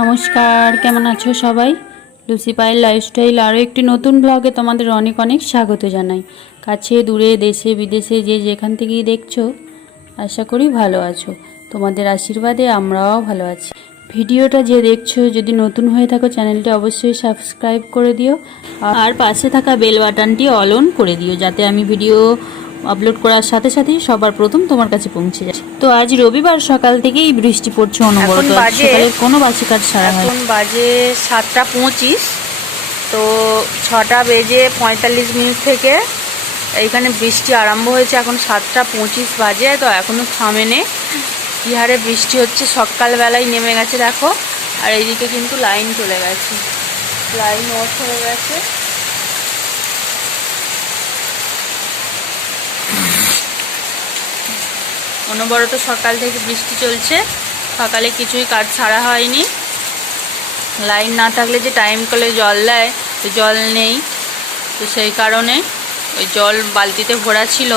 নমস্কার, কেমন আছো সবাই? লুসি পায়ের লাইফস্টাইল আরও একটি নতুন ব্লগে তোমাদের অনেক অনেক স্বাগত জানাই। কাছে দূরে দেশে বিদেশে যে যেখান থেকেই দেখছো, আশা করি ভালো আছো। তোমাদের আশীর্বাদে আমরাও ভালো আছি। ভিডিওটা যে দেখছো, যদি নতুন হয়ে থাকো চ্যানেলটি অবশ্যই সাবস্ক্রাইব করে দিও আর পাশে থাকা বেল বাটনটি অল অন করে দিও, যাতে আমি ভিডিও আপলোড করার সাথে সাথেই সবার প্রথম তোমার কাছে পৌঁছে যায়। তো আজ রবিবার সকাল থেকেই বৃষ্টি পড়ছে অনবরত, সকালের কোনো বাসি কাজ সারা হয়। এখন বাজে 7:25। তো 6:45 থেকে এইখানে বৃষ্টি আরম্ভ হয়েছে। এখন 7:25 বাজে, তো এখনো থামেনি। কি হারে বৃষ্টি হচ্ছে, সকালবেলায় নেমে গেছে দেখো। আর এইদিকে কিন্তু লাইন চলে গেছে, লাইন অফ হয়ে গেছে। অনবরত সকাল থেকে বৃষ্টি চলছে, সকালে কিছুই কাজ ছাড়া হয়নি। লাইন না থাকলে যে টাইম কলে জল দেয়, তো জল নেই, তো সেই কারণে ওই জল বালতিতে ভরা ছিল।